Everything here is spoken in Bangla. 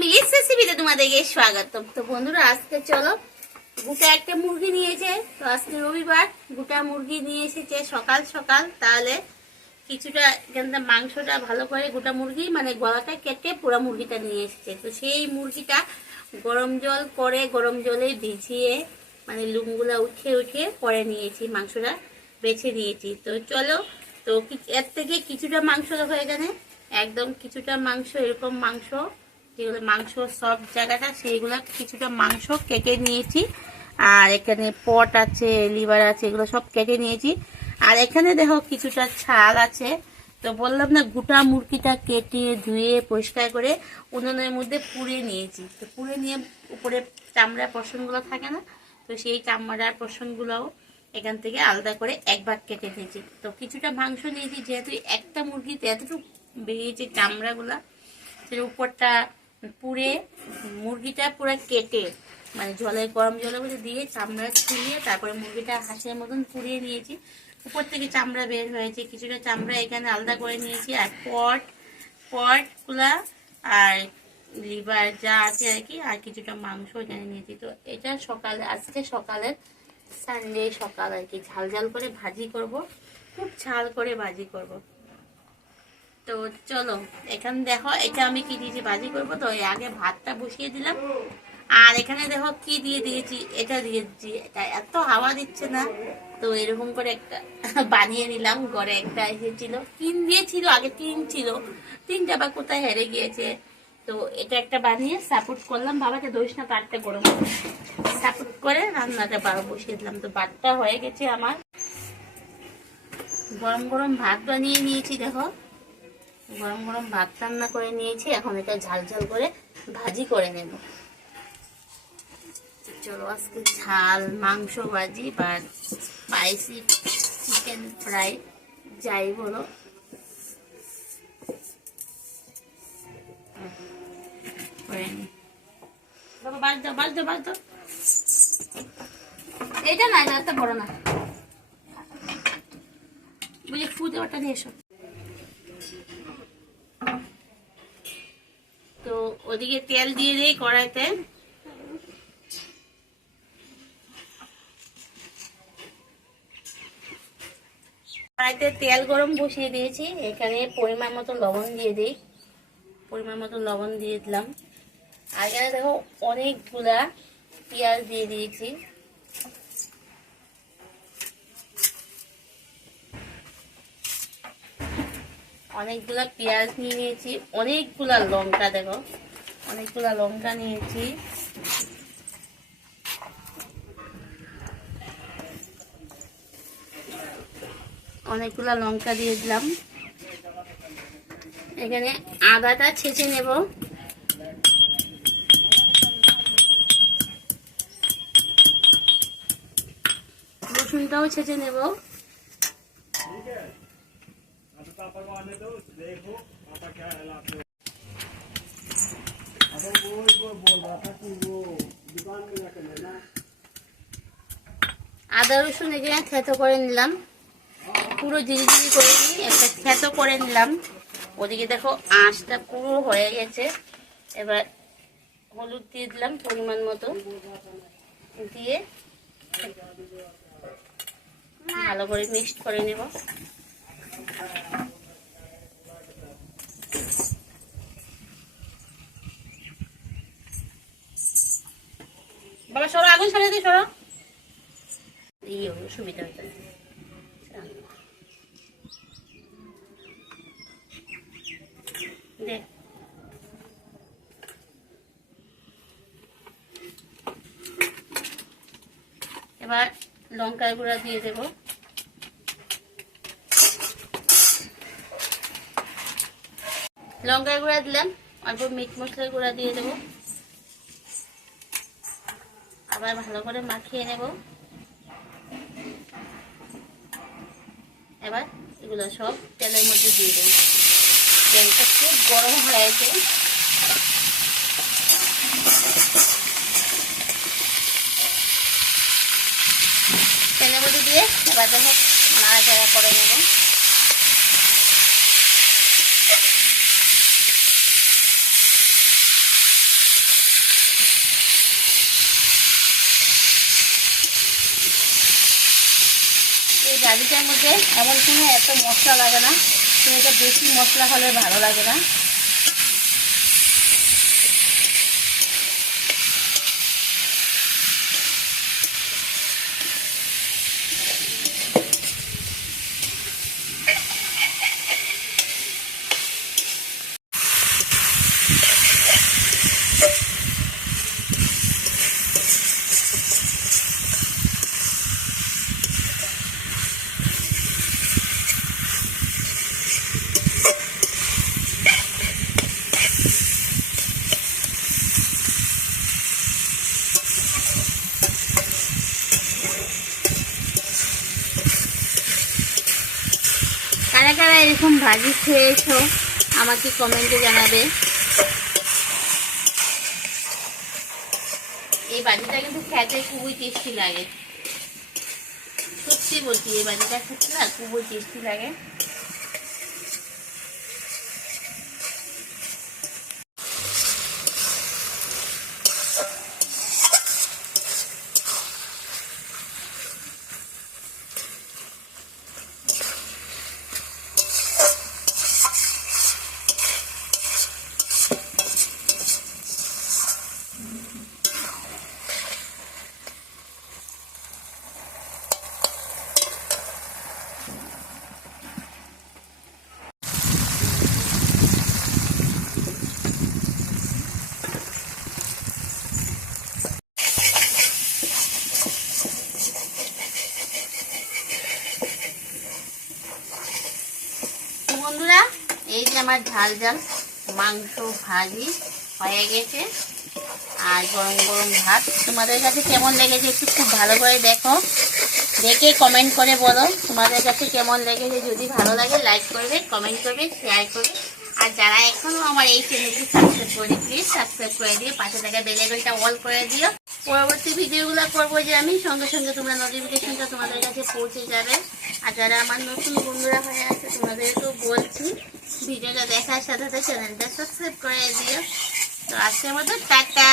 মিলিস রেসিপিতে তোমাদেরকে স্বাগতম। তো বন্ধুরা, আজকে চলো, গোটা একটা মুরগি নিয়েছে। তো আজকে রবিবার, গোটা মুরগি নিয়ে এসেছে সকাল সকাল। তাহলে কিছুটা এখান থেকে মাংসটা ভালো করে, গোটা মুরগি মানে গলাটা কেটে পুরো মুরগিটা নিয়ে এসেছে। তো সেই মুরগিটা গরম জল করে, গরম জলে ভিজিয়ে মানে লুমগুলা উঠে উঠে পরে নিয়েছি, মাংসটা বেছে নিয়েছি। তো চলো, তো এর থেকে কিছুটা মাংস দেখো এখানে, একদম কিছুটা মাংস, এরকম মাংস যেগুলো মাংস সব জায়গাটা, সেইগুলো কিছুটা মাংস কেটে নিয়েছি। আর এখানে পট আছে, লিভার আছে, এগুলো সব কেটে নিয়েছি। আর এখানে দেখো কিছুটা ছাল আছে। তো বললাম না, গোটা মুরগিটা কেটে ধুয়ে পরিষ্কার করে উনুনের মধ্যে পুড়িয়ে নিয়েছি। তো পুড়ে নিয়ে উপরে চামড়ার পশনগুলো থাকে না, তো সেই চামড়ার পশনগুলোও এখান থেকে আলাদা করে এক ভাগ কেটে নিয়েছি। তো কিছুটা মাংস নিয়েছি, যেহেতু একটা মুরগিতে এতটুকু বেরিয়েছে চামড়াগুলা, সেটা উপরটা পুড়ে মুরগিটা পুরো কেটে মানে জলে, গরম জলের মধ্যে দিয়ে চামড়া ছুলিয়ে তারপরে মুরগিটা হাঁসের মতন পুড়িয়ে নিয়েছি। উপর থেকে চামড়া বের হয়েছে, কিছুটা চামড়া এখানে আলাদা করে নিয়েছি। আর পটগুলা আর লিভার যা আছে আর কি, আর কিছুটা মাংস এখানে নিয়েছি। তো এটা সকালে, আজকে সকালের সানডে সকাল আর কি, ঝাল ঝাল করে ভাজি করব, খুব ঝাল করে ভাজি করব। তো চলো, এখানে দেখো এটা আমি কি দিয়েছি ভাজি করবো। তো আগে ভাতটা বসিয়ে দিলাম। আর এখানে দেখো কি দিয়ে দিয়েছি, এটা দিয়েছি। এটা এত হাওয়া দিচ্ছে না, তো এরকম করে একটা বানিয়ে নিলাম। ঘরে একটা এসেছিল, টিন দিয়েছিল, আগে টিন ছিল, টিনটা বা কোথায় হেরে গিয়েছে। তো এটা একটা বানিয়ে সাপোর্ট করলাম, বাবাকে দোষ না, পাটটা গরম সাপোর্ট করে রান্নাটা বাবা বসিয়ে দিলাম। তো ভাতটা হয়ে গেছে আমার, গরম গরম ভাত বানিয়ে নিয়েছি। দেখো, গরম গরম ভাত রান্না করে নিয়েছি। এখন এটা ঝাল ঝাল করে ভাজি করে নেব। চলো, আজকে ঝাল মাংস ভাজি বা স্পাইসি চিকেন ফ্রাই যাই বলো, করে নি। বাবা বাদ দাও, বাদ দাও, বাদ দাও। এটা না, এটা এত বড় না, বুঝে ফু দেওয়াটা নিয়ে এসো। তো ওদিকে তেল দিয়ে দিই কড়াইতে। কড়াইতে তেল গরম বসিয়ে দিয়েছি। এখানে পরিমাণ মতো লবণ দিয়ে দিই, পরিমাণ মতো লবণ দিয়ে দিলাম। আর এখানে দেখো অনেকগুলা পেঁয়াজ দিয়ে দিয়েছি। অনেকগুলা পেঁয়াজ নিয়ে নিয়েছি, অনেকগুলা লঙ্কা, দেখো অনেকগুলা লঙ্কা নিয়েছি। অনেকগুলা লঙ্কা দিয়ে দিলাম। এখানে আদাটা ছেঁচে নেব, রসুনটাও ছেঁচে নেব। আদা রসুন এখানে থেতো করে নিলাম, পুরো জিরি জিরি করে নিই, একটা থেতো করে নিলাম। ওদিকে দেখো আঁশটা পুরো হয়ে গেছে। এবার হলুদ দিয়ে দিলাম পরিমাণ মতো, দিয়ে ভালো করে মিক্সড করে নেব। বাবা সরো, আগুন সরিয়ে দিই, সরো, এই সুবিধা হয়েছে। এবার লঙ্কার গুঁড়া দিয়ে দেব, লঙ্কার গুঁড়া দিলাম, অল্প মিট মশলার গুঁড়া দিয়ে দেব। আবার ভালো করে মাখিয়ে নেব। এবার এগুলো সব তেলের মধ্যে দিয়ে দেব। তেলটা খুব গরম হয়েছে, তেলের মধ্যে দিয়ে এবার দেখো নাড়াচাড়া করে নেব। ভাজিটার মধ্যে এমন কোনো এত মশলা লাগে না, তো এটা বেশি মশলা হলে ভালো লাগে না। কারা কারা এরকম ভাজি খেয়েছো আমাকে কমেন্টে জানাবে। এই ভাজিটা কিন্তু খেতে খুবই টেস্টি লাগে, সত্যি বলছি, এই ভাজিটা খেতে না খুবই টেস্টি লাগে। বন্ধুরা, এই যে আমার ঝাল ঝাল মাংস ভাজি হয়ে গেছে, আর গরম গরম ভাত। তোমাদের কাছে কেমন লেগেছে একটু খুব ভালো করে দেখো, দেখে কমেন্ট করে বলো তোমাদের কাছে কেমন লেগেছে। যদি ভালো লাগে লাইক করবে, কমেন্ট করবে, শেয়ার করবে। আর যারা এখনো আমার এই চ্যানেলটি সাবস্ক্রাইব করে প্লিজ সাবস্ক্রাইব করে দিয়ে পাশে থাকা বেল আইকনটা অল করে দিও। পরবর্তী ভিডিওগুলো করবো যে আমি সঙ্গে সঙ্গে তোমরা নোটিফিকেশনটা তোমাদের কাছে পৌঁছে যাবে। আর যারা আমার নতুন বন্ধুরা হয়ে আছে তোমাদেরকেও বলছি ভিডিওটা দেখার সাথে সাথে চ্যানেলটা সাবস্ক্রাইব করে দিও। তো আজকের মতো টাটা।